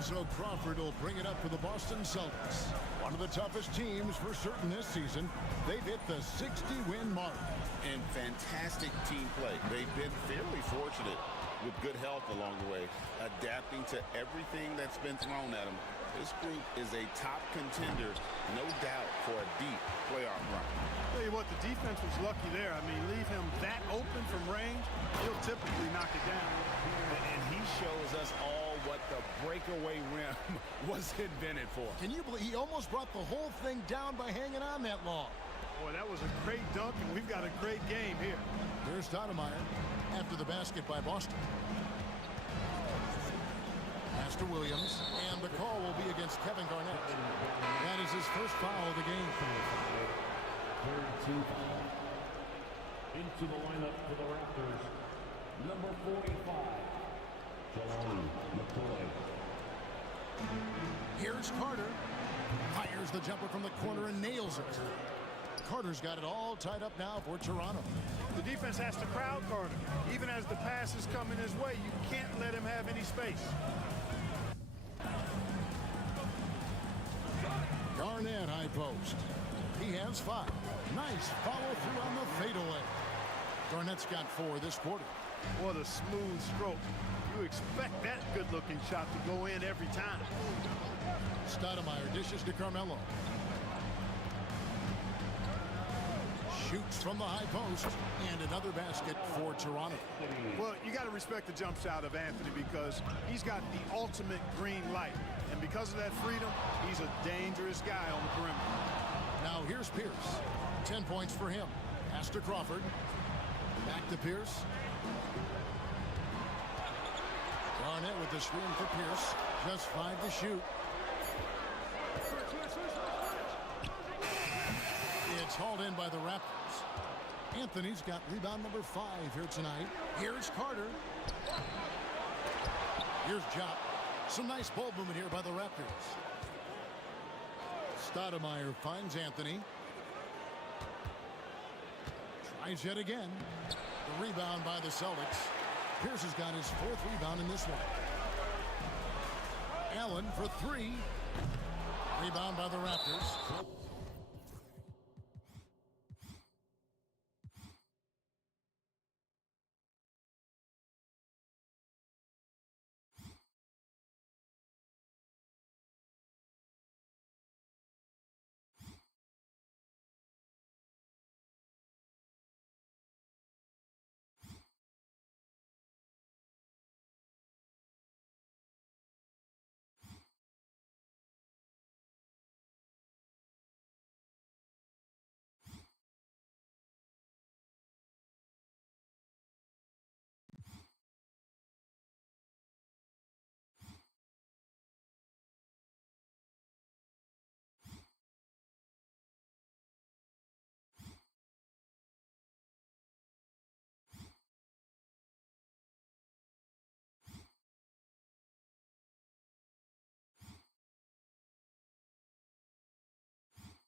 So Crawford will bring it up for the Boston Celtics. One of the toughest teams for certain this season. They've hit the 60-win mark. And fantastic team play. They've been fairly fortunate with good health along the way, adapting to everything that's been thrown at them. This group is a top contender, no doubt, for a deep playoff run. Tell you what, the defense was lucky there. I mean, leave him that open from range, he'll typically knock it down. And he shows us all what the breakaway rim was invented for. Can you believe he almost brought the whole thing down by hanging on that long? Boy, that was a great dunk, and we've got a great game here. Here's Stoudemire after the basket by Boston. Pass to Williams, and the call will be against Kevin Garnett. That is his first foul of the game. Third team foul. Into the lineup for the Raptors, number 45, John McCoy. Here's Carter. Fires the jumper from the corner and nails it. Carter's got it all tied up now for Toronto. The defense has to crowd Carter. Even as the pass is coming his way, you can't let him have any space. Garnett high post. He has 5. Nice follow through on the fadeaway. Garnett's got 4 this quarter. What a smooth stroke. You expect that good-looking shot to go in every time. Stoudemire dishes to Carmelo. Shoots from the high post, and another basket for Toronto. Well, you got to respect the jump shot of Anthony because he's got the ultimate green light. And because of that freedom, he's a dangerous guy on the perimeter. Now here's Pierce. 10 points for him. Pass to Crawford. Back to Pierce. Garnett with the screen for Pierce. Just 5 to shoot. It's hauled in by the Raptors. Anthony's got rebound number 5 here tonight. Here's Carter. Here's Jop. Some nice ball movement here by the Raptors. Stoudemire finds Anthony. Tries yet again. The rebound by the Celtics. Pierce has got his 4th rebound in this one. Allen for 3. Rebound by the Raptors.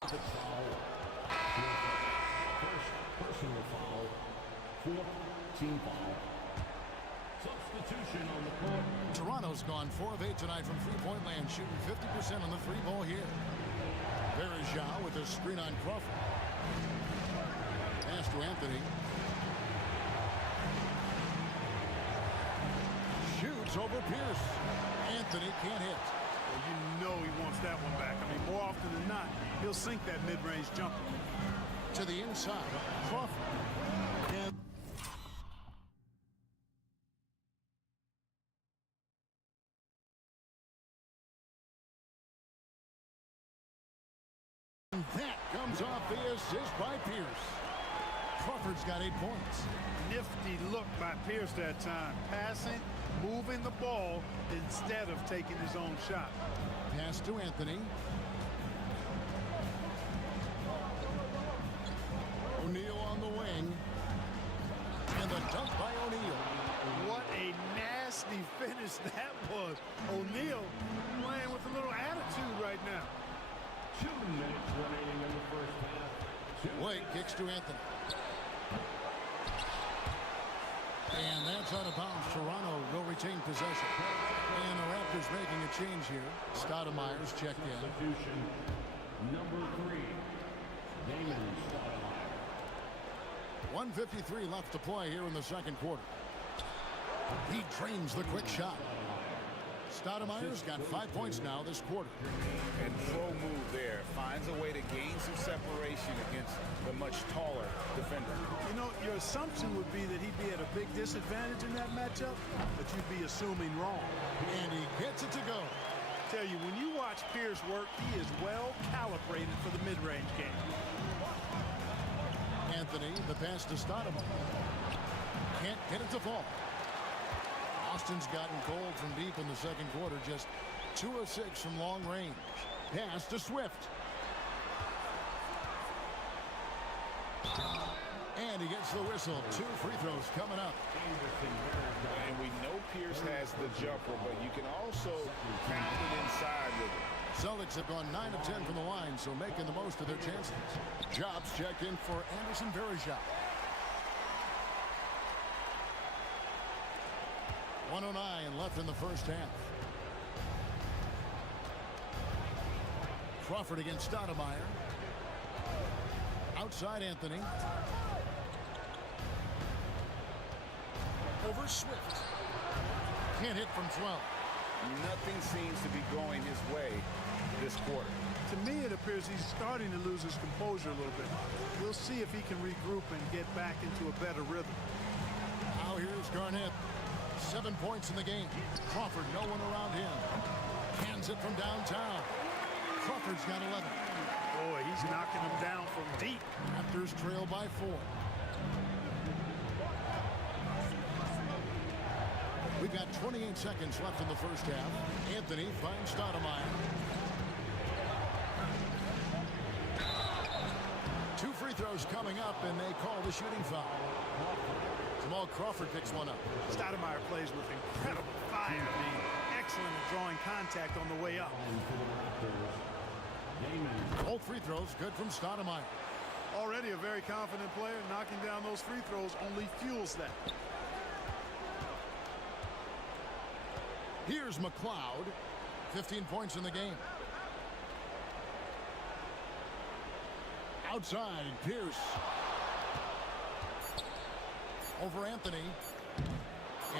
Foul. First personal foul. 4th team foul. Substitution on the court. Toronto's gone 4 of 8 tonight from three-point land, shooting 50% on the 3-ball here. Verajao with a screen on Crawford. Pass to Anthony. Shoots over Pierce. Anthony can't hit. Well, you know he wants that one back. I mean, more often than not, he'll sink that mid-range jumper. To the inside, Crawford. And that comes off the assist by Pierce. Crawford's got 8 points. Nifty look by Pierce that time. Passing, moving the ball instead of taking his own shot. Pass to Anthony. O'Neal on the wing. And the dunk by O'Neal. What a nasty finish that was. O'Neal playing with a little attitude right now. 2 minutes remaining in the first half. White kicks to Anthony. And that's out of bounds. Toronto will retain possession. And the Raptors making a change here. Stoudemire's checked in. Substitution number 3. Damon Stoudemire. 1:53 left to play here in the second quarter. He drains the quick shot. Stoudemire's got 5 points now this quarter. And throw move there. Finds a way to gain some separation against the much taller defender. You know, your assumption would be that he'd be at a big disadvantage in that matchup, but you'd be assuming wrong. And he gets it to go. Tell you, when you watch Pierce work, he is well calibrated for the mid-range game. Anthony, the pass to Stoudemire. Can't get it to fall. Austin's gotten cold from deep in the second quarter. Just 2 of 6 from long range. Pass to Swift. And he gets the whistle. 2 free throws coming up. And we know Pierce has the jumper, but you can also pound it inside with it. Celtics have gone 9 of 10 from the line, so making the most of their chances. Jobs checked in for Anderson Varejao. 1:09 left in the first half. Crawford against Stoudemire. Outside Anthony. Over Swift. Can't hit from 12. Nothing seems to be going his way this quarter. To me, it appears he's starting to lose his composure a little bit. We'll see if he can regroup and get back into a better rhythm. Now here's Garnett. 7 points in the game. Crawford, no one around him. Hands it from downtown. Crawford's got 11. Boy, he's knocking him down from deep. Raptors trail by 4. We've got 28 seconds left in the first half. Anthony finds Stoudemire. 2 free throws coming up, and they call the shooting foul. Jamal Crawford picks one up. Stoudemire plays with incredible fire. I mean, excellent at drawing contact on the way up. Both free throws good from Stoudemire. Already a very confident player. Knocking down those free throws only fuels that. Here's McLeod. 15 points in the game. Outside, Pierce. Over Anthony.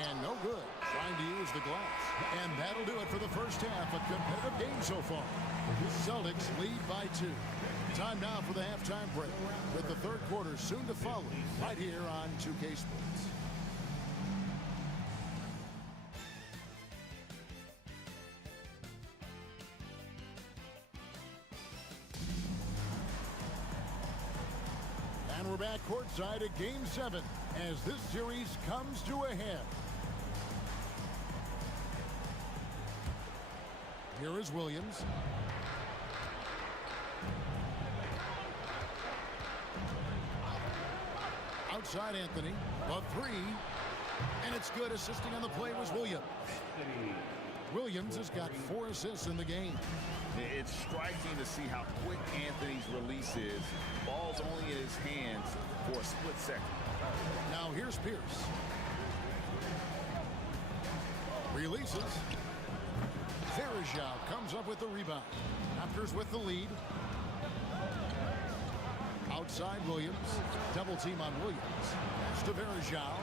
And no good. Trying to use the glass. And that'll do it for the first half. A competitive game so far. Celtics lead by 2. Time now for the halftime break, with the third quarter soon to follow, right here on 2K Sports. And we're back courtside at Game 7 as this series comes to a head. Here is Williams. Outside Anthony. A 3. And it's good. Assisting on the play was Williams. Williams has got 4 assists in the game. It's striking to see how quick Anthony's release is. Ball's only in his hands for a split second. Now here's Pierce. Releases. Varejao comes up with the rebound. Raptors with the lead. Outside Williams. Double team on Williams. Pass to Varejao.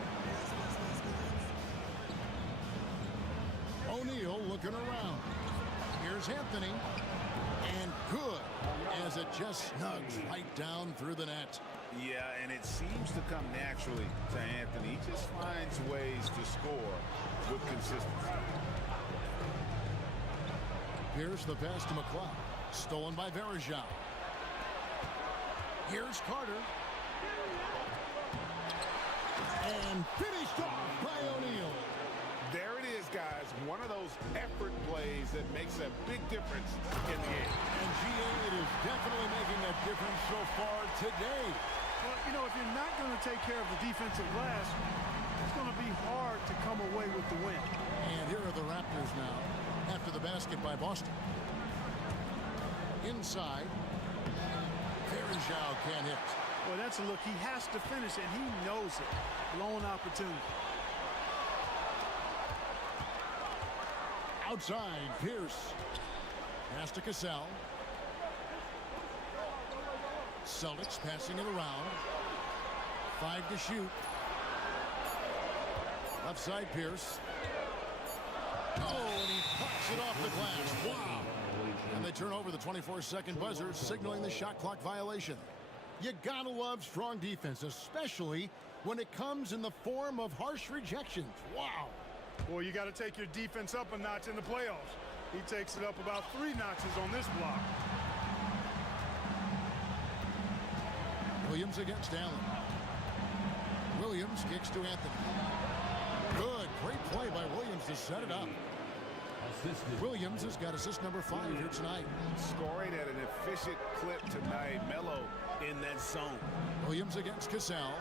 O'Neal looking around. Here's Anthony. And good, as it just snugs right down through the net. Yeah, and it seems to come naturally to Anthony. He just finds ways to score with consistency. Here's the pass to McLeod. Stolen by Varejao. Here's Carter. And finished off by O'Neal. There it is, guys. One of those effort plays that makes a big difference in the game. And GA, it is definitely making a difference so far today. Well, you know, if you're not going to take care of the defensive glass, it's going to be hard to come away with the win. And here are the Raptors now after the basket by Boston. Inside. Varejao can't hit. Well, that's a look. He has to finish, and he knows it. Blown opportunity. Outside, Pierce. Pass to Cassell. Celtics passing it around. 5 to shoot. Left side, Pierce. Oh, and he pucks it off the glass. Wow. And they turn over the 24-second buzzer, signaling the shot clock violation. You gotta love strong defense, especially when it comes in the form of harsh rejections. Wow. Well, you got to take your defense up a notch in the playoffs. He takes it up about 3 notches on this block. Williams against Allen. Williams kicks to Anthony. Good. Great play by Williams to set it up. Williams has got assist number 5 here tonight. Scoring at an efficient clip tonight. Melo in that zone. Williams against Cassell.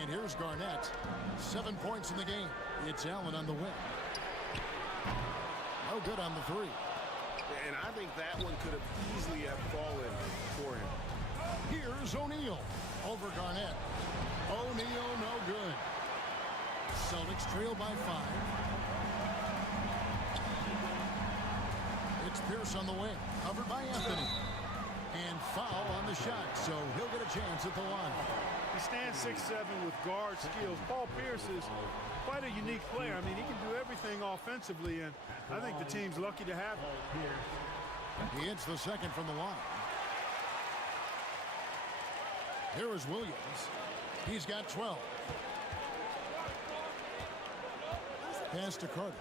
And here's Garnett. 7 points in the game. It's Allen on the win. No good on the 3. And I think that one could have easily have fallen for him. Here's O'Neal over Garnett. O'Neal no good. Celtics trail by 5. It's Pierce on the wing. Covered by Anthony. And foul on the shot, so he'll get a chance at the line. He stands 6'7" with guard skills. Paul Pierce is quite a unique player. I mean, he can do everything offensively, and I think the team's lucky to have him. He hits the second from the line. Here is Williams. He's got 12. Pass to Carter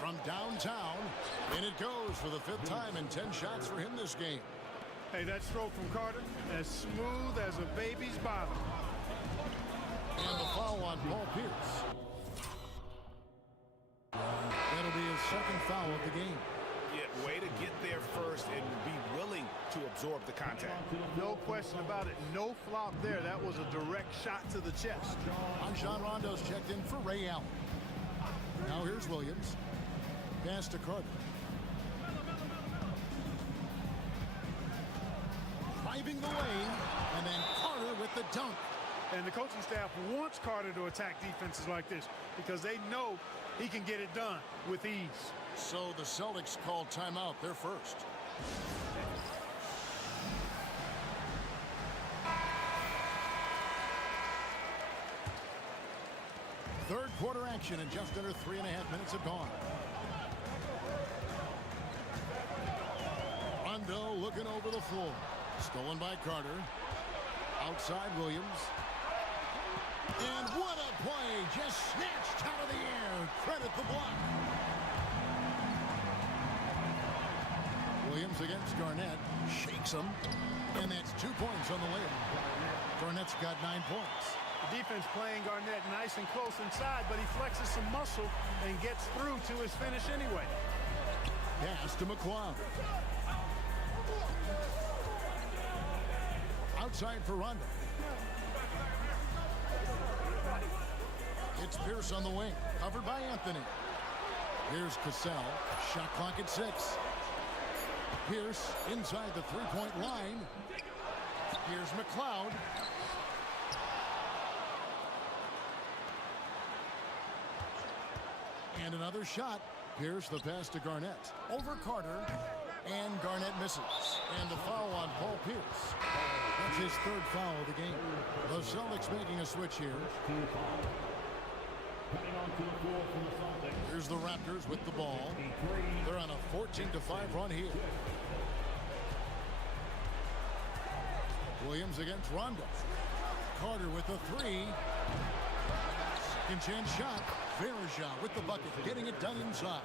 from downtown, and it goes for the 5th time and 10 shots for him this game. Hey, that stroke from Carter, as smooth as a baby's bottom. And the foul on Paul Pierce. That'll be his 2nd foul of the game. Yeah, way to get there first and be willing to absorb the contact. No question about it. No flop there. That was a direct shot to the chest. I'm John Rondo's checked in for Ray Allen. Now here's Williams. Pass to Carter. Driving the lane, and then Carter with the dunk. And the coaching staff wants Carter to attack defenses like this because they know he can get it done with ease. So the Celtics called timeout. They're first. Third quarter action, and just under 3.5 minutes have gone. Rondo looking over the floor. Stolen by Carter. Outside Williams. And what a play! Just snatched out of the air. Credit the block. Williams against Garnett. Shakes him. And that's 2 points on the layup. Garnett's got 9 points. The defense playing Garnett nice and close inside, but he flexes some muscle and gets through to his finish anyway. Pass to McCloud. Outside for Rondo. It's Pierce on the wing. Covered by Anthony. Here's Cassell. Shot clock at 6. Pierce inside the 3-point line. Here's McCloud. And another shot. Pierce the pass to Garnett. Over Carter. And Garnett misses. And the foul on Paul Pierce. That's his 3rd foul of the game. The Celtics making a switch here. Here's the Raptors with the ball. They're on a 14-5 run here. Williams against Rondo. Carter with the 3. Second chance shot. Verja with the bucket, getting it done inside.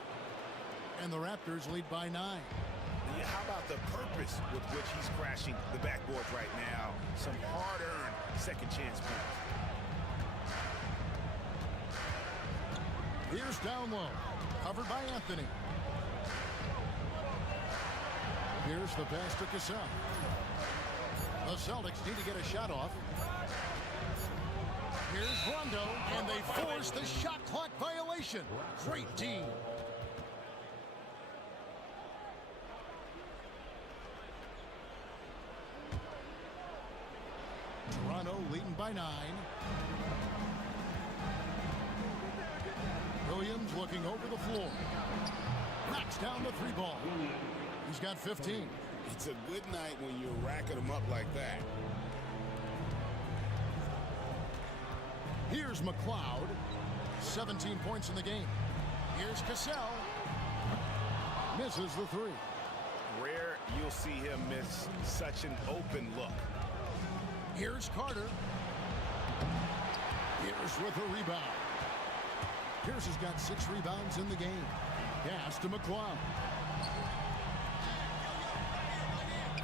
And the Raptors lead by 9. Yeah, how about the purpose with which he's crashing the backboard right now? Some hard-earned second chance points. Here's down low. Covered by Anthony. Here's the pass to Cassell. The Celtics need to get a shot off. Here's Rondo, and they force the shot clock violation. Great team. Toronto leading by 9. Williams looking over the floor. Knocks down the 3 ball. He's got 15. It's a good night when you're racking them up like that. Here's McLeod. 17 points in the game. Here's Cassell. Misses the 3. Rare you'll see him miss such an open look. Here's Carter. Pierce with a rebound. Pierce has got 6 rebounds in the game. Pass to McLeod.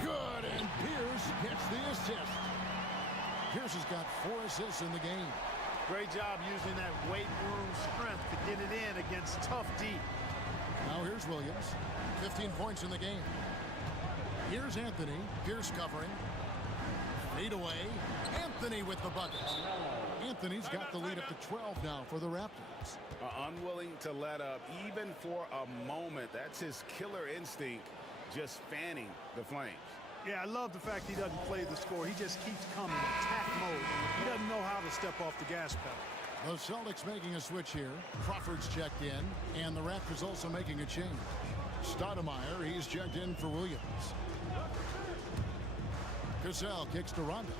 Good, and Pierce gets the assist. Pierce has got 4 assists in the game. Great job using that weight room strength to get it in against tough D. Now here's Williams. 15 points in the game. Here's Anthony. Pierce covering. Fade away. Anthony with the bucket. Anthony's got the lead up to 12 now for the Raptors. Unwilling to let up even for a moment. That's his killer instinct, just fanning the flames. Yeah, I love the fact he doesn't play the score. He just keeps coming, attack mode. He doesn't know how to step off the gas pedal. The Celtics making a switch here. Crawford's checked in, and the Raptors also making a change. Stoudemire, he's checked in for Williams. Cassell kicks to Rondo.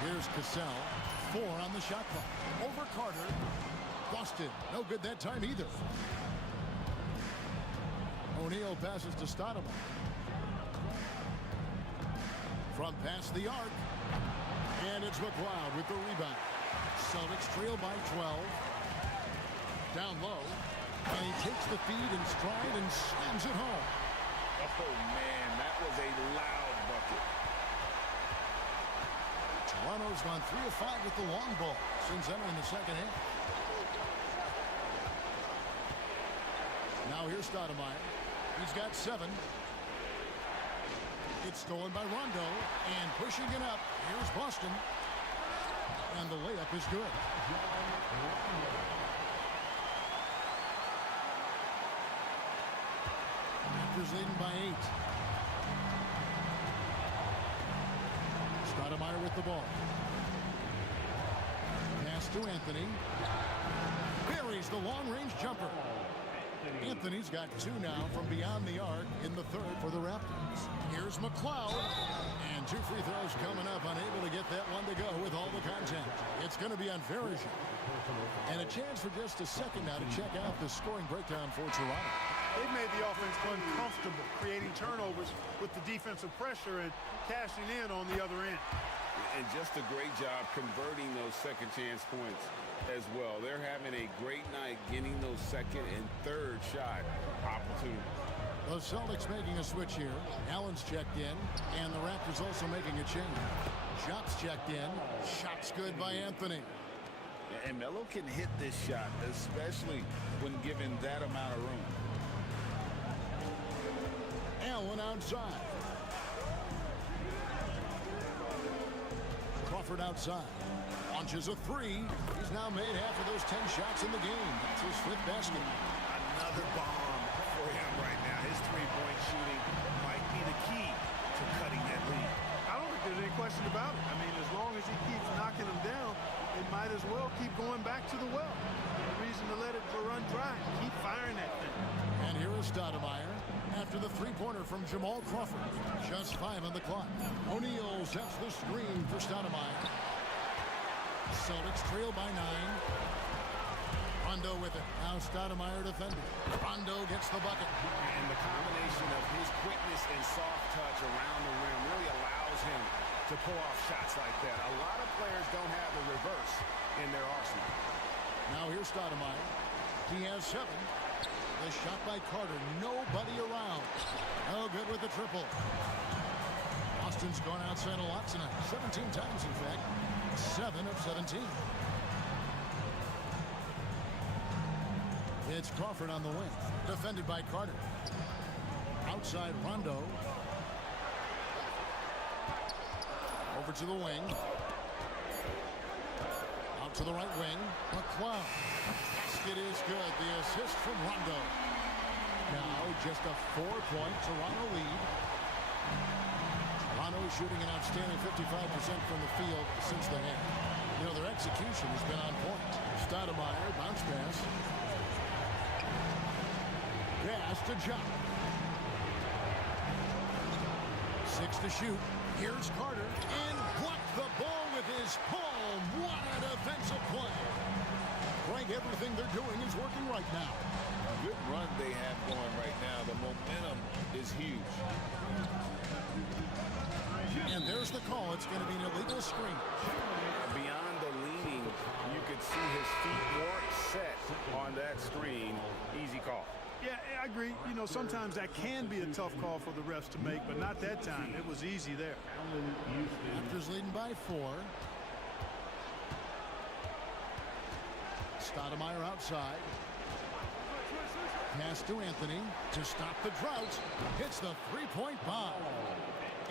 Here's Cassell. 4 on the shot clock. Over Carter. Busted. No good that time either. O'Neal passes to Stoudemire. From past the arc. And it's McLeod with the rebound. Celtics trail by 12. Down low. And he takes the feed in stride and slams it home. Oh, man, that was a loud bucket. Toronto's gone 3 of 5 with the long ball since entering the second half. Now here's Stoudemire. He's got 7. It's stolen by Rondo, and pushing it up. Here's Boston. And the layup is good. Raptors leading by 8. Stoudemire with the ball. Pass to Anthony. Buries the long-range jumper. Anthony's got 2 now from beyond the arc in the 3rd for the Raptors. Here's McLeod. And 2 free throws coming up, unable to get that one to go with all the contact. It's going to be on Version. And a chance for just a second now to check out the scoring breakdown for Toronto. They've made the offense uncomfortable, creating turnovers with the defensive pressure and cashing in on the other end. And just a great job converting those second chance points as well. They're having a great night getting those second and third shot opportunities. The Celtics making a switch here. Allen's checked in, and the Raptors also making a change. Shots checked in. Shots good by Anthony. And Melo can hit this shot, especially when given that amount of room. Allen outside. Crawford outside. Launches a 3. He's now made half of those 10 shots in the game. That's his 5th basket. Another bomb for him right now. His three-point shooting might be the key to cutting that lead. I don't think there's any question about it. I mean, as long as he keeps knocking them down, they might as well keep going back to the well. No reason to let it run dry. Keep firing that thing. And here is Stoudemire after the 3-pointer from Jamal Crawford. Just 5 on the clock. O'Neal sets the screen for Stoudemire. Celtics trail by 9. Rondo with it. Now Stoudemire defending. Rondo gets the bucket. And the combination of his quickness and soft touch around the rim really allows him to pull off shots like that. A lot of players don't have the reverse in their arsenal. Now here's Stoudemire. He has 7. The shot by Carter. Nobody around. No good with the triple. Boston's gone outside a lot tonight. 17 times, in fact. 7 of 17. It's Crawford on the wing. Defended by Carter. Outside Rondo. Over to the wing. Out to the right wing. McLeod. Basket is good. The assist from Rondo. Now just a 4-point Toronto lead. Toronto's shooting an outstanding 55% from the field since the half. You know, their execution has been on point. Stoudemire, bounce pass. Pass to John. 6 to shoot. Here's Carter. And blocked the ball with his palm. What a defensive play. Frank, everything they're doing is working right now. A good run they have going right now. The momentum is huge. And there's the call. It's going to be an illegal screen. Beyond the leaning, you could see his feet weren't set on that screen. Easy call. Yeah, I agree. You know, sometimes that can be a tough call for the refs to make, but not that time. It was easy there. Raptors leading by 4. Stoudemire outside. Pass to Anthony to stop the drought. Hits the three-point bomb.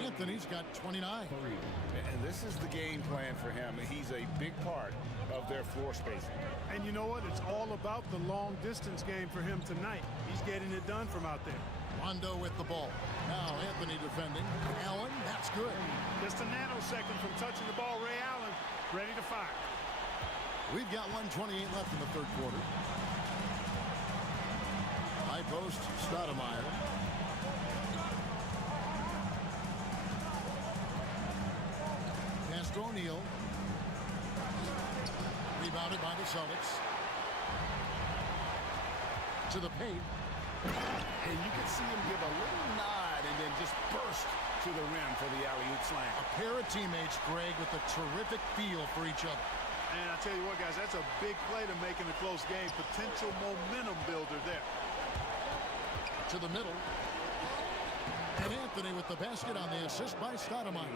Anthony's got 29. And this is the game plan for him. He's a big part of their floor spacing. And you know what? It's all about the long-distance game for him tonight. He's getting it done from out there. Rondo with the ball. Now Anthony defending. Allen, that's good. Just a nanosecond from touching the ball. Ray Allen ready to fire. We've got 1:28 left in the third quarter. High post, Stoudemire. Pass to O'Neal. Rebounded by the Celtics. To the paint. And you can see him give a little nod and then just burst to the rim for the alley-oop slam. A pair of teammates, Greg, with a terrific feel for each other. And I tell you what, guys, that's a big play to make in a close game. Potential momentum builder there. To the middle. And Anthony with the basket on the assist by Stoudemire.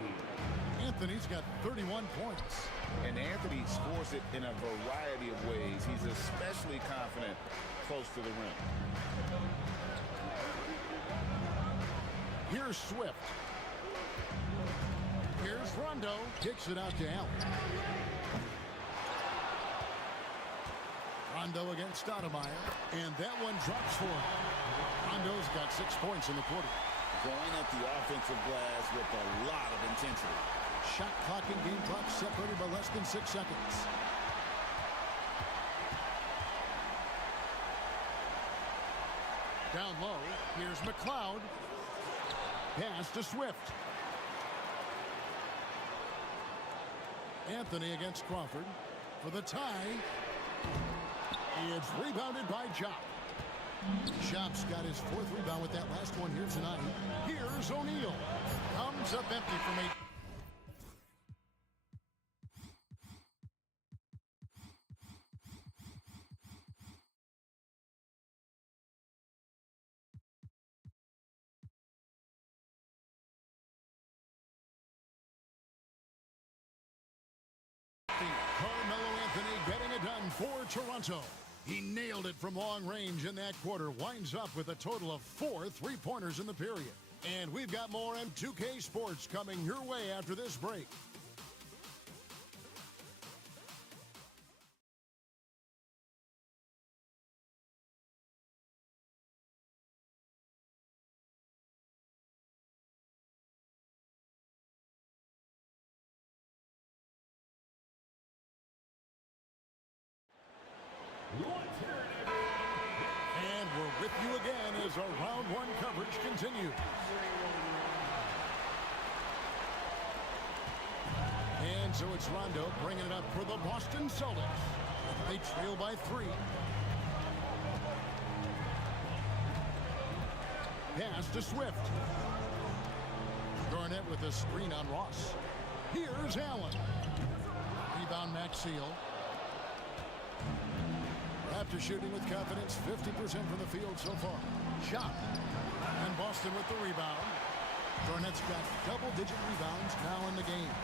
Anthony's got 31 points. And Anthony scores it in a variety of ways. He's especially confident close to the rim. Here's Swift. Here's Rondo. Kicks it out to Allen. Rondo against Stoudemire. And that one drops for him. Rondo's got 6 points in the quarter. Going at the offensive glass with a lot of intensity. Shot clock and game clock separated by less than 6 seconds. Down low, here's McLeod. Pass to Swift. Anthony against Crawford for the tie. It's rebounded by Jop. Jop's got his 4th rebound with that last one here tonight. Here's O'Neal. Comes up empty from 8. Carmelo Anthony getting it done for Toronto. He nailed it from long range in that quarter. Winds up with a total of 4 3-pointers in the period. And we've got more M2K Sports coming your way after this break. And we're with you again as our round 1 coverage continues. And so it's Rondo bringing it up for the Boston Celtics. They trail by 3. Pass to Swift. Garnett with a screen on Ross. Here's Allen. Rebound Maxfield. After shooting with confidence, 50% from the field so far. Shot. And Boston with the rebound. Garnett's got double-digit rebounds now in the game.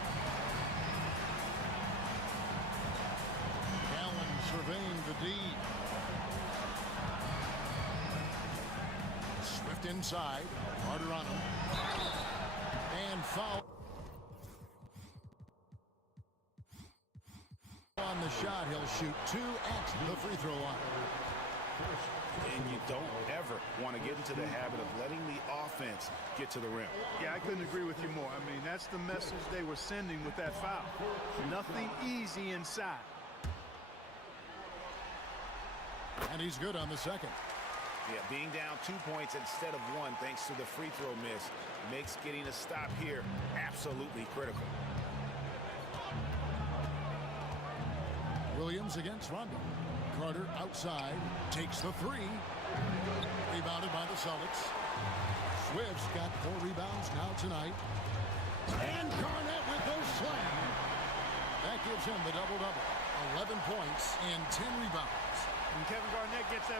Allen surveying the D. Swift inside. Harder on him. And foul. On the shot, he'll shoot 2 at the free throw line. And you don't ever want to get into the habit of letting the offense get to the rim. Yeah, I couldn't agree with you more. I mean, that's the message they were sending with that foul. Nothing easy inside. And he's good on the second. Yeah, being down 2 points instead of 1 thanks to the free throw miss makes getting a stop here absolutely critical. Williams against Rondo. Carter outside, takes the three. Rebounded by the Celtics. Swift's got 4 rebounds now tonight. And Garnett with the slam. That gives him the double-double. 11 points and 10 rebounds. And Kevin Garnett gets that.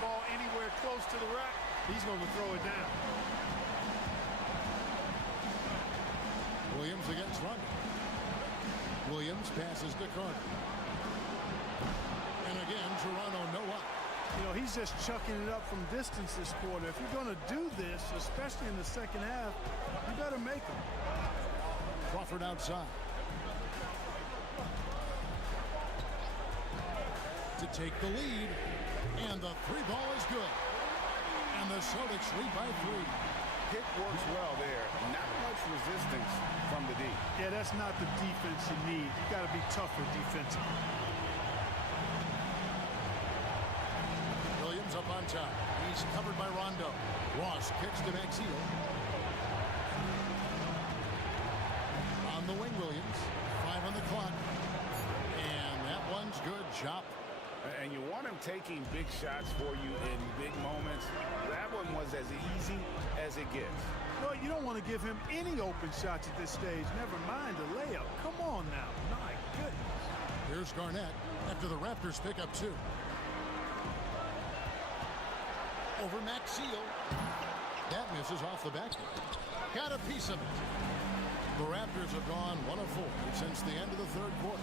Ball anywhere close to the rack, he's going to throw it down. Williams against Rondo. Williams passes to Carter. And again, Toronto no up. You know, he's just chucking it up from distance this quarter. If you're going to do this, especially in the second half, you better make them. Crawford outside. To take the lead. And the 3-ball is good. And the Celtics lead by 3. Pick works well there. Not much resistance from the D. Yeah, that's not the defense you need. You got to be tougher defensively. Williams up on top. He's covered by Rondo. Ross kicks to Maxfield. On the wing, Williams. 5 on the clock. And that one's good. Chop. And you want him taking big shots for you in big moments. That one was as easy as it gets. No, you don't want to give him any open shots at this stage. Never mind a layup. Come on now. My goodness. Here's Garnett after the Raptors pick up 2. Over Maxfield. That misses off the backboard. Got a piece of it. The Raptors have gone 1 of 4 since the end of the third quarter.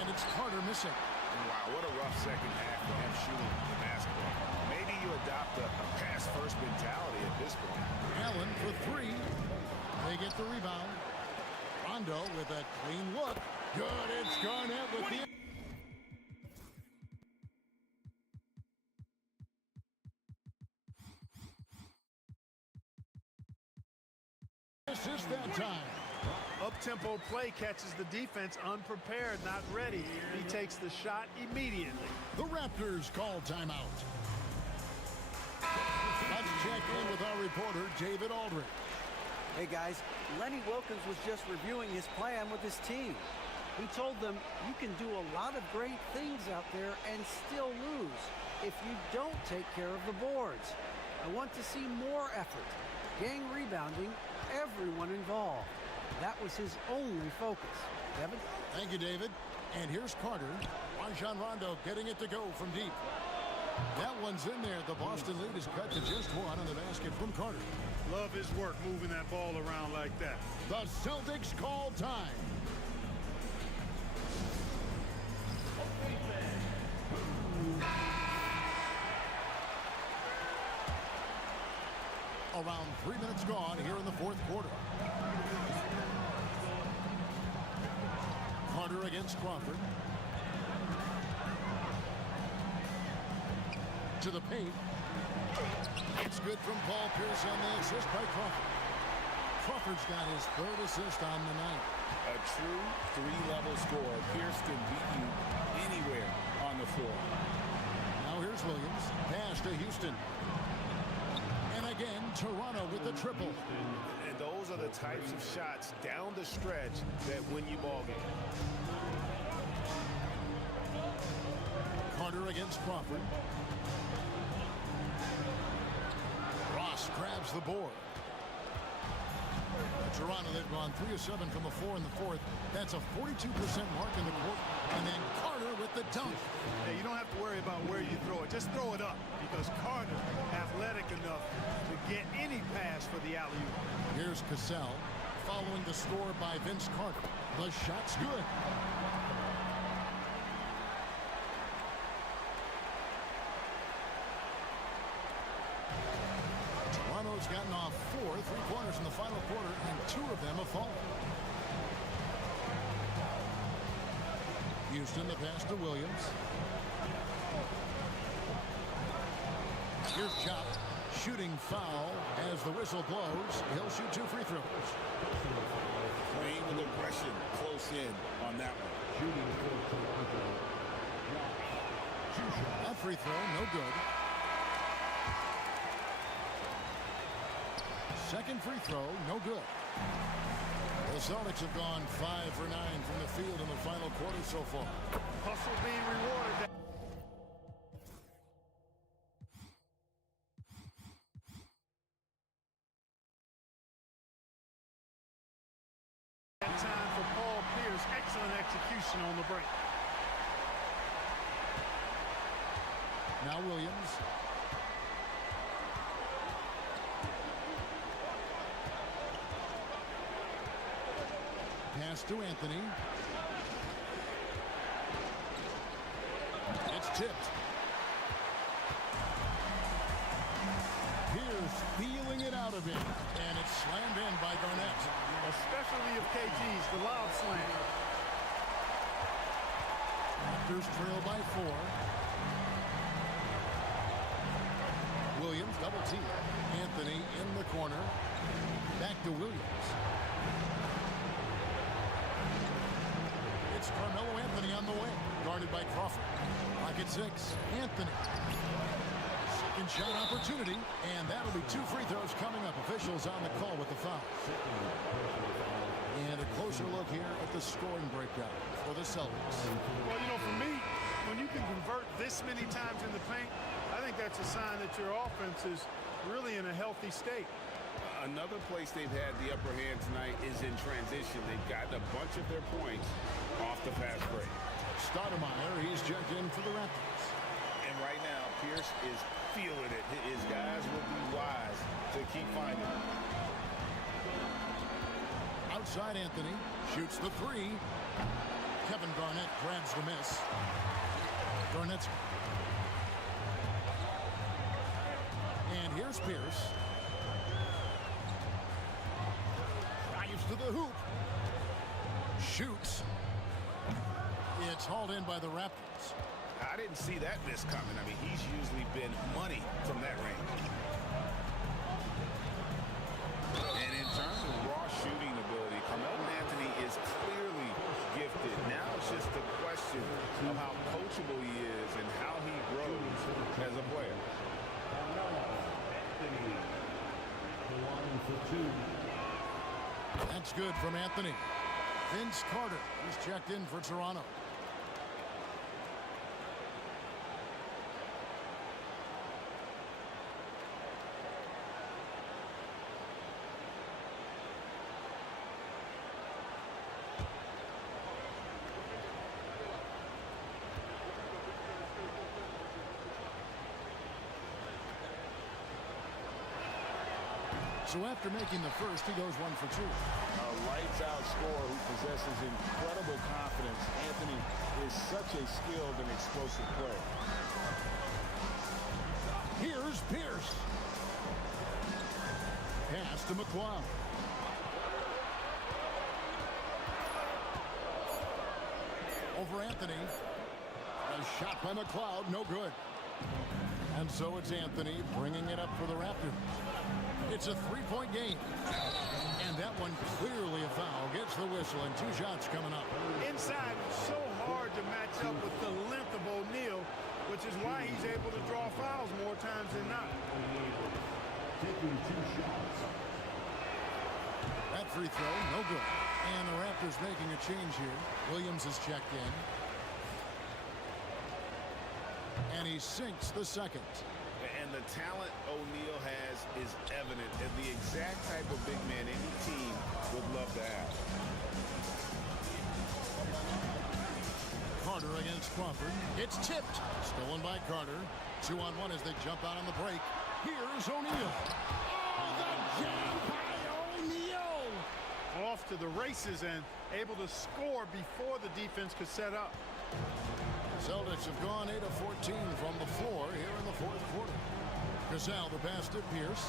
And it's Carter missing. Wow, what a rough second half for him shooting the basketball. Maybe you adopt a pass-first mentality at this point. Allen for 3. They get the rebound. Rondo with a clean look. Good, it's Garnett with the... Assist that time. Up-tempo play catches the defense unprepared, not ready. He takes the shot immediately. The Raptors call timeout. Let's check in with our reporter, David Aldridge. Hey guys, Lenny Wilkins was just reviewing his plan with his team. He told them you can do a lot of great things out there and still lose if you don't take care of the boards. I want to see more effort, gang rebounding, everyone involved. That was his only focus. Kevin? Thank you, David. And here's Carter. Rajon Rondo getting it to go from deep. That one's in there. The Boston lead is cut to just 1 on the basket from Carter. Love his work moving that ball around like that. The Celtics call time. Around 3 minutes gone here in the fourth quarter. Carter against Crawford. To the paint. It's good from Paul Pierce on the assist by Crawford. Crawford's got his 3rd assist on the night. A true 3-level scorer. Pierce can beat you anywhere on the floor. Now here's Williams. Pass to Houston. And again. Toronto with the triple. And those are the types of shots down the stretch that win you ball games. Carter against Crawford. Ross grabs the board. Toronto, they've gone 3 of 7 from the floor in the fourth. That's a 42% mark in the quarter. And then Carter with the dunk. Hey, you don't have to worry about where you throw it. Just throw it up because Carter athletic enough to get any pass for the alley-oop. Here's Cassell following the score by Vince Carter. The shot's good. Toronto's gotten off 4 3-pointers in the final quarter, and 2 of them have fallen. Houston, the pass to Williams. Here's Chop. Shooting foul as the whistle blows. He'll shoot 2 free throws. Playing with aggression close in on that one. That free throw, no good. Second free throw, no good. The Celtics have gone 5 for 9 from the field in the final quarter so far. Hustle being rewarded. Time for Paul Pierce. Excellent execution on the break. Now Williams. Pass to Anthony. It's tipped. Pierce feeling it out of him. And it's slammed in by Garnett. A specialty of KG's, the lob slam. Raptors trail by 4. Williams double team. Anthony in the corner. Back to Williams. It's Carmelo Anthony on the way. Guarded by Crawford. Pocket 6. Anthony. Second shot opportunity. And that'll be 2 free throws coming up. Officials on the call with the foul. And a closer look here at the scoring breakdown for the Celtics. Well, you know, for me, when you can convert this many times in the paint, I think that's a sign that your offense is really in a healthy state. Another place they've had the upper hand tonight is in transition. They've gotten a bunch of their points off the fast break. Stoudemire, he's checked in for the Raptors. And right now, Pierce is feeling it. His guys will be wise to keep finding him. Outside Anthony, shoots the 3. Kevin Garnett grabs the miss. Garnett's. And here's Pierce. Drives to the hoop. Shoots. It's hauled in by the Raptors. I didn't see that miss coming. I mean, he's usually been money from that range. And in terms of raw shooting ability, Carmelo Anthony is clearly gifted. Now it's just a question of how coachable he is and how he grows as a player. That's good from Anthony. Vince Carter is checked in for Toronto. So after making the first, he goes 1 for 2. A lights-out scorer who possesses incredible confidence. Anthony is such a skilled and explosive player. Here's Pierce. Pass to McCloud. Over Anthony. A shot by McCloud, no good. And so it's Anthony bringing it up for the Raptors. It's a 3-point game. And that one clearly a foul. Gets the whistle and 2 shots coming up. Inside, so hard to match up with the length of O'Neal, which is why he's able to draw fouls more times than not. taking 2 shots. That free throw, no good. And the Raptors making a change here. Williams is checked in. And he sinks the second. And the talent O'Neal has is evident, and the exact type of big man any team would love to have. Carter against Crawford. It's tipped. Stolen by Carter. 2-on-1 as they jump out on the break. Here's O'Neal. Oh, the jam by O'Neal. Off to the races and able to score before the defense could set up. Celtics have gone 8 of 14 from the floor here in the fourth quarter. Gazelle, the pass to Pierce.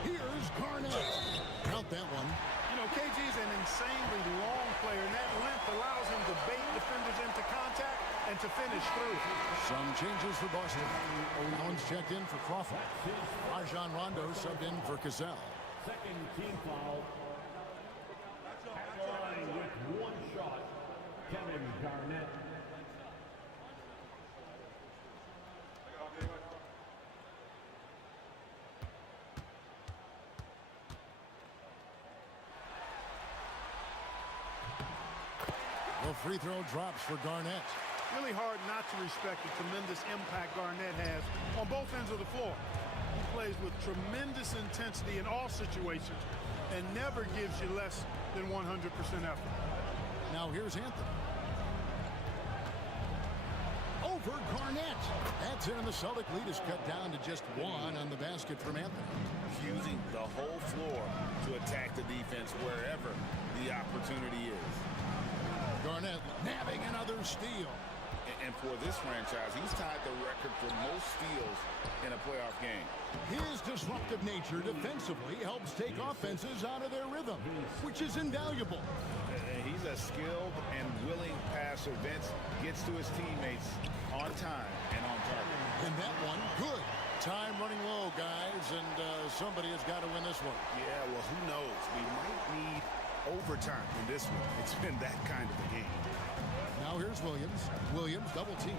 Here's Garnett. Count that one. You know, KG's an insanely long player, and that length allows him to bait defenders into contact and to finish through. Some changes for Boston. Allen's checked in for Crawford. Rajon Rondo subbed in for Gazelle. Second team foul. At line with 1 shot, Kevin Garnett. The free throw drops for Garnett. Really hard not to respect the tremendous impact Garnett has on both ends of the floor. He plays with tremendous intensity in all situations and never gives you less than 100% effort. Now here's Anthony. Over Garnett. That's it, and the Celtic lead is cut down to just 1 on the basket from Anthony. Using the whole floor to attack the defense wherever the opportunity is. Garnett nabbing another steal. And for this franchise, he's tied the record for most steals in a playoff game. His disruptive nature defensively helps take offenses out of their rhythm, which is invaluable. And he's a skilled and willing passer. Vince gets to his teammates on time and on target. And that one, good. Time running low, guys, and somebody has got to win this one. Yeah, well, who knows? We might need overtime in this one. It's been that kind of a game. Now here's Williams. Williams double team.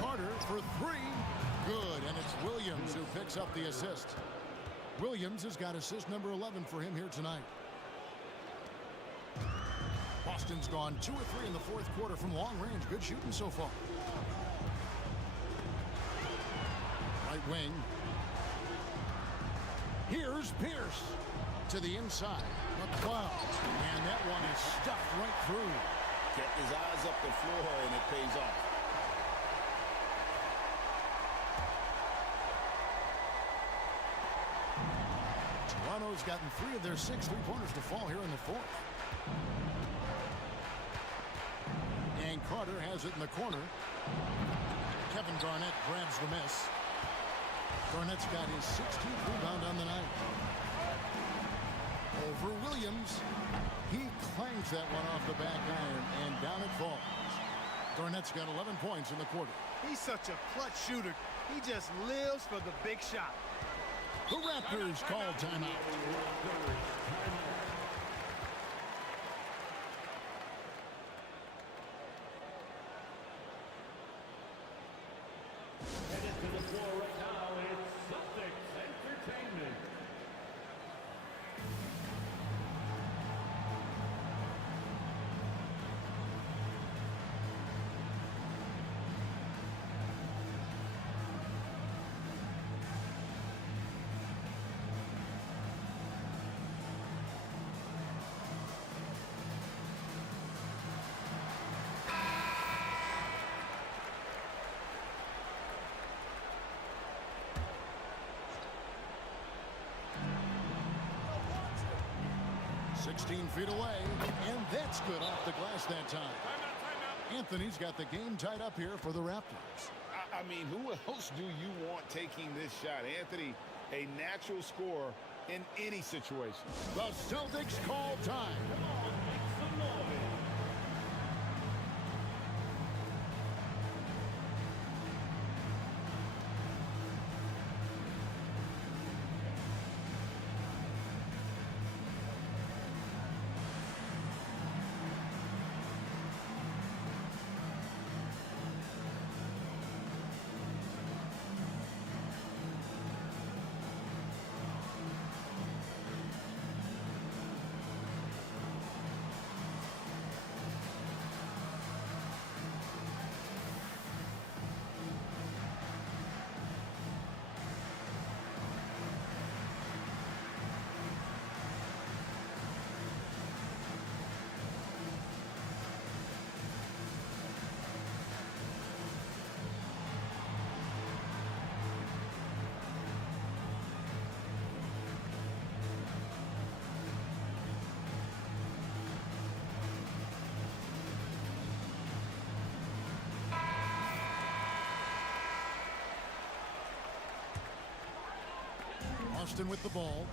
Carter for 3. Good, and it's Williams who picks up the assist. Williams has got assist number 11 for him here tonight. Boston's gone 2 of 3 in the fourth quarter from long range. Good shooting so far. Right wing. Here's Pierce to the inside. McCloud. And that one is stuffed right through. Kept his eyes up the floor, and it pays off. Toronto's gotten 3 of their 6 3-pointers to fall here in the fourth. And Carter has it in the corner. Kevin Garnett grabs the miss. Garnett's got his 16th rebound on the night. Over Williams. He clanks that one off the back iron, and down it falls. Garnett's got 11 points in the quarter. He's such a clutch shooter. He just lives for the big shot. The Raptors call timeout. Headed to the floor right now, it's Celtics Entertainment. Feet away, and that's good off the glass that time. Anthony's got the game tied up here for the Raptors. I mean, who else do you want taking this shot? Anthony, a natural scorer in any situation. The Celtics call time. Boston with the ball.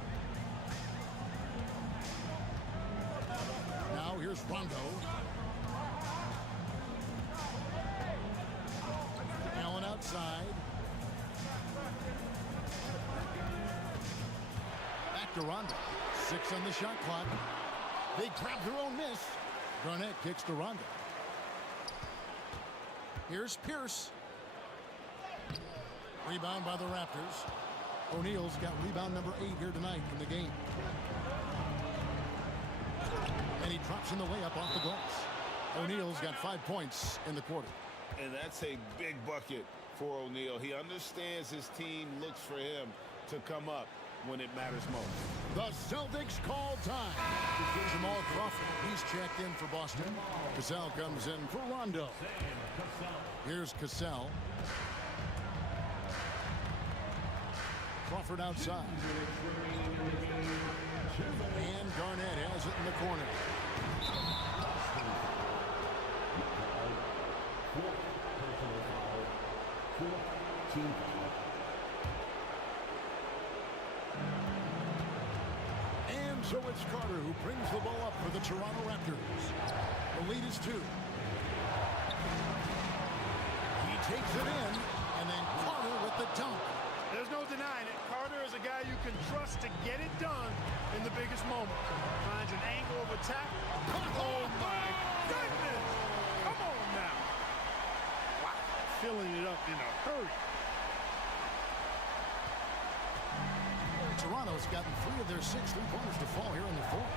Now here's Rondo. Allen outside. Back to Rondo. 6 on the shot clock. They grab their own miss. Garnett kicks to Rondo. Here's Pierce. Rebound by the Raptors. O'Neal's got rebound number 8 here tonight in the game. And he drops in the layup off the glass. O'Neal's got 5 points in the quarter. And that's a big bucket for O'Neal. He understands his team looks for him to come up when it matters most. The Celtics call time. Jamal Crawford, he's checked in for Boston. Cassell comes in for Rondo. Here's Cassell. Crawford outside. And Garnett has it in the corner. And so it's Carter who brings the ball up for the Toronto Raptors. The lead is 2. He takes it in, and then Carter with the dunk. There's no denying it. Carter is a guy you can trust to get it done in the biggest moment. Finds an angle of attack. Oh, my goodness. Come on now. Wow. Filling it up in a hurry. Toronto's gotten 3 of their 6 3-pointers to fall here in the 4th.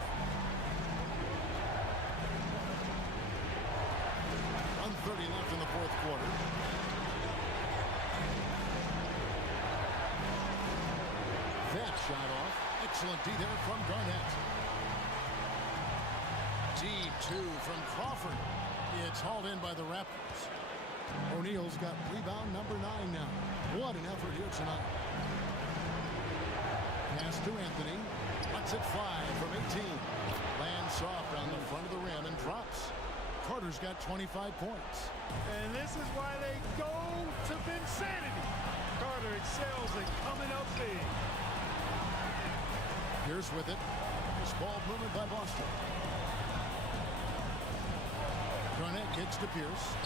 1:30 left in the 4th quarter. That shot off. Excellent D there from Garnett. D2 from Crawford. It's hauled in by the Raptors. O'Neal's got rebound number 9 now. What an effort here tonight. Pass to Anthony. Lets it fly from 18. Lands soft on the front of the rim and drops. Carter's got 25 points. And this is why they go to Vinsanity. Carter excels at coming up big. Pierce with it. This ball movement by Boston. Garnett kicks to Pierce.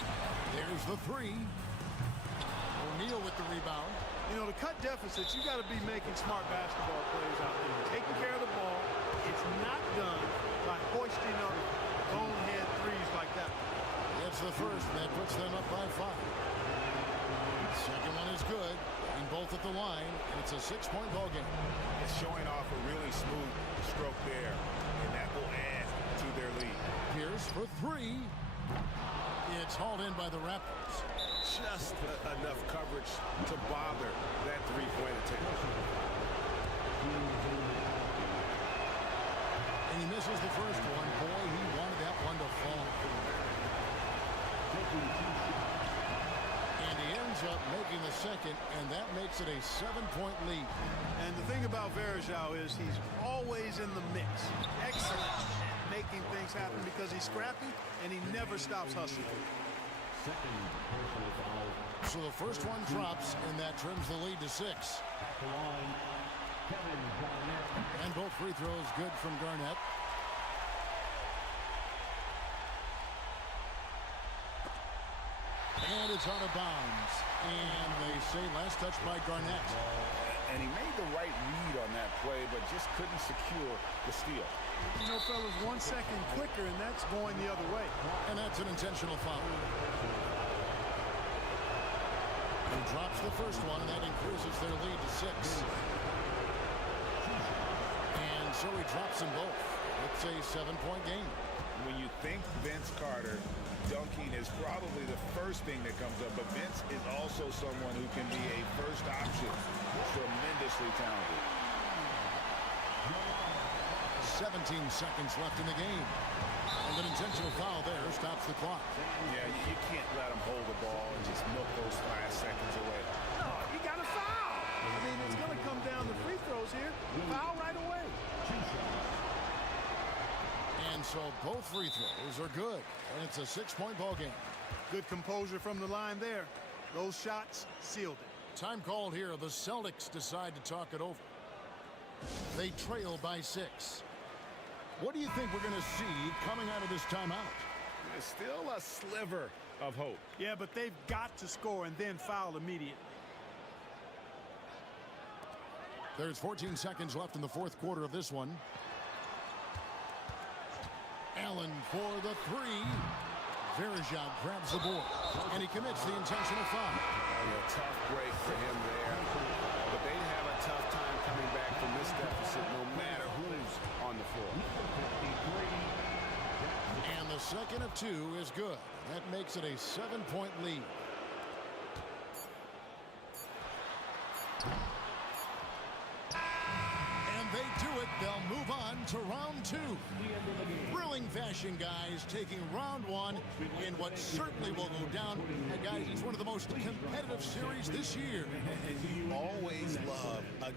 There's the 3. O'Neal with the rebound. You know, to cut deficits, you got to be making smart basketball plays out there. Taking care of the ball. It's not done by hoisting up bonehead threes like that. It's the first that puts them up by 5. Second one is good. And both at the line. And it's a 6-point ball game. It's showing off a really smooth stroke there. And that will add to their lead. Pierce for 3. It's hauled in by the Raptors. Just enough coverage to bother that three-point attempt. And he misses the first one. Boy, he wanted that one to fall. And he ends up making the second, and that makes it a 7-point lead. And the thing about Varejao is he's always in the mix. Excellent at making things happen because he's scrappy and he never stops hustling. So the first one drops, and that trims the lead to 6. And both free throws good from Garnett. And it's out of bounds. And they say last touch by Garnett. And he made the right read on that play, but just couldn't secure the steal. You know, fellas, 1 second quicker, and that's going the other way. And that's an intentional foul. He drops the first one, and that increases their lead to 6. And so he drops them both. It's a 7-point game. When you think Vince Carter, dunking is probably the first thing that comes up, but Vince is also someone who can be a first option. Tremendously talented. 17 seconds left in the game. And an intentional foul there stops the clock. Yeah, you can't let him hold the ball and just milk those 5 seconds away. No, you got to foul. I mean, it's going to come down to free throws here. Foul right away. And so both free throws are good. And it's a 6-point ball game. Good composure from the line there. Those shots sealed it. Time called here. The Celtics decide to talk it over. They trail by 6. What do you think we're going to see coming out of this timeout? There's still a sliver of hope. Yeah, but they've got to score and then foul immediately. There's 14 seconds left in the fourth quarter of this one. Allen for the 3. Verjao grabs the board, and he commits the intentional foul. A tough break for him there. But they have a tough time coming back from this deficit no matter who's on the floor. And the second of 2 is good. That makes it a 7-point lead. And they do it. They'll move on to round 2. Thrilling fashion, guys, taking round 1 in what certainly will go down. Guys, it's one of the most competitive series this year. And you always love a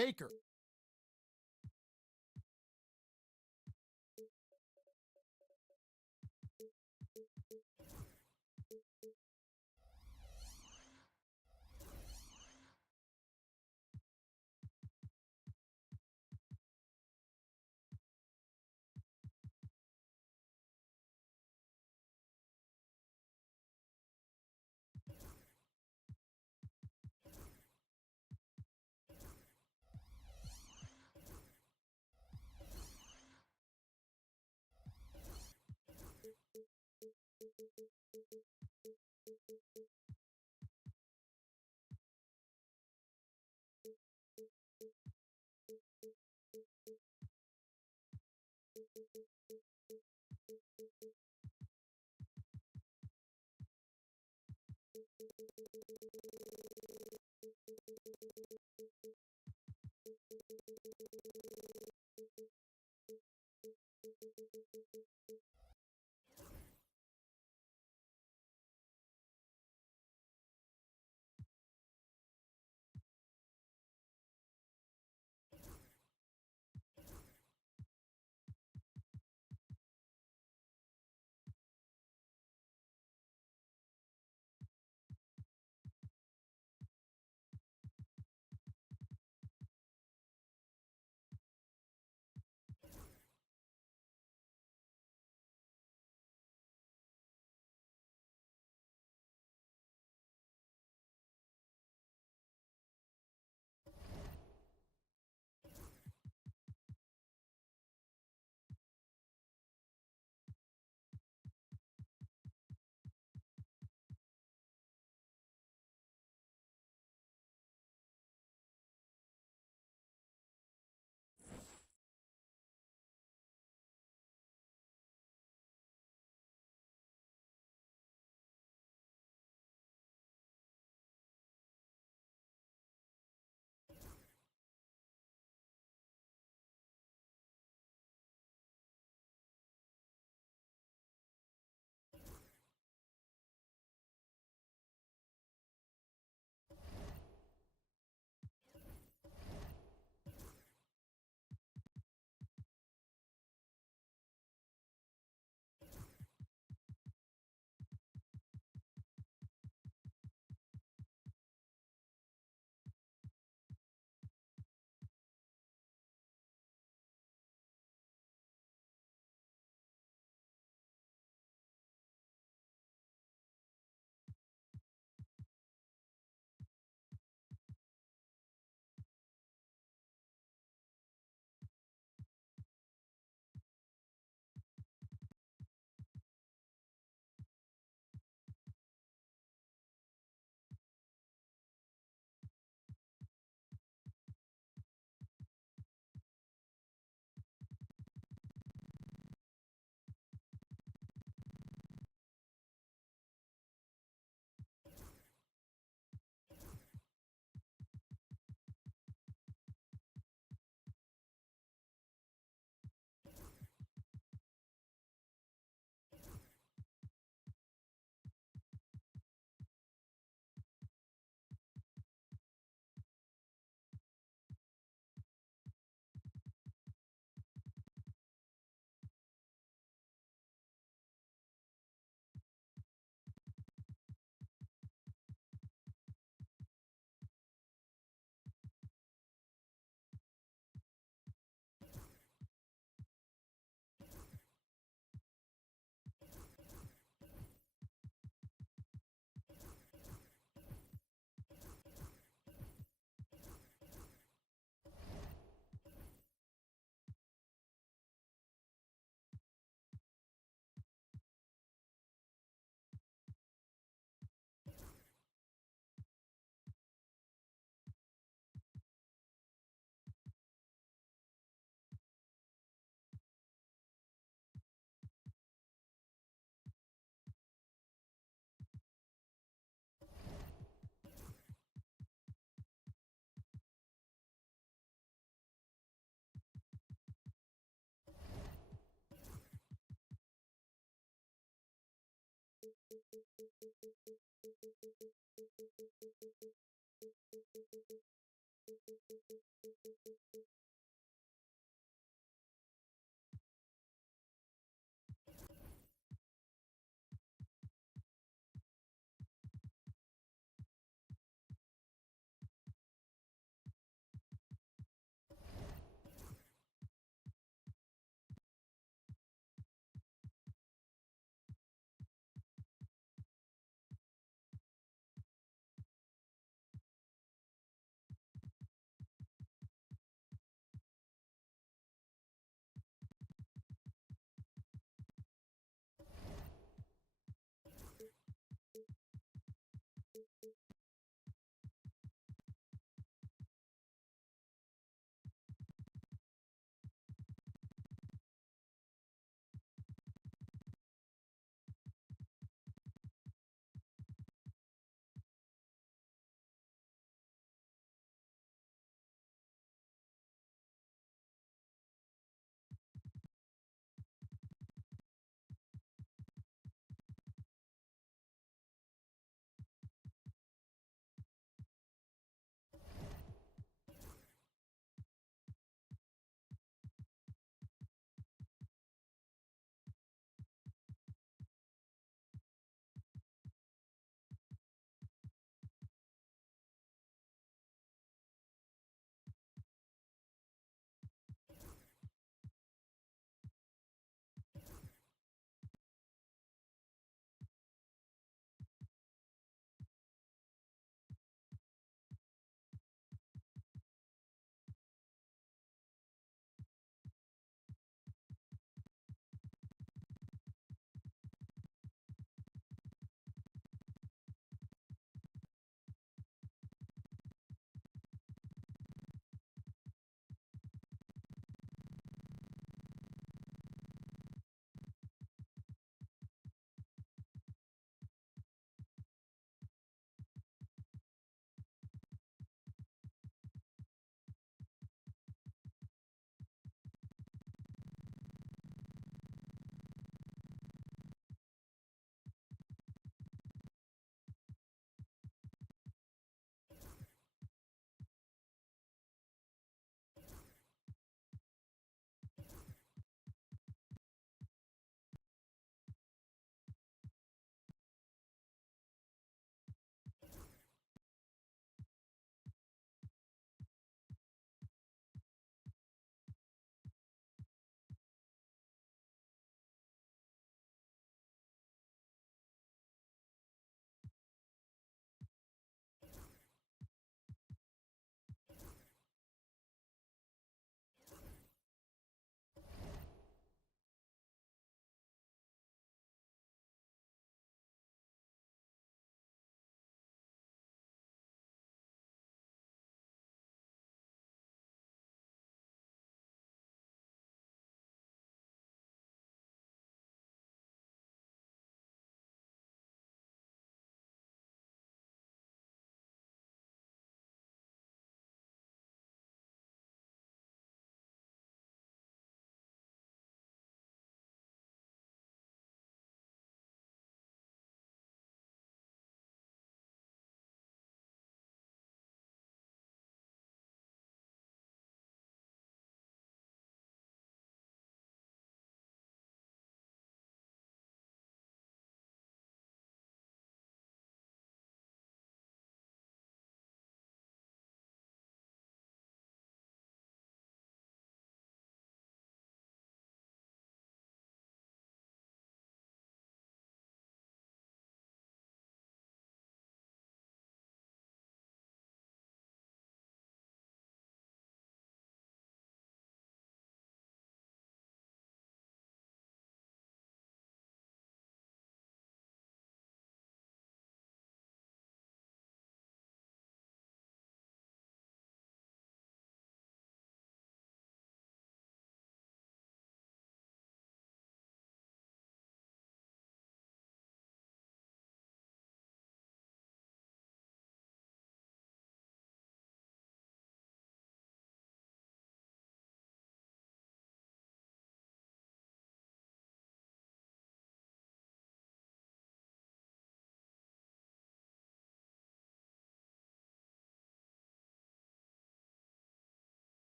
Baker.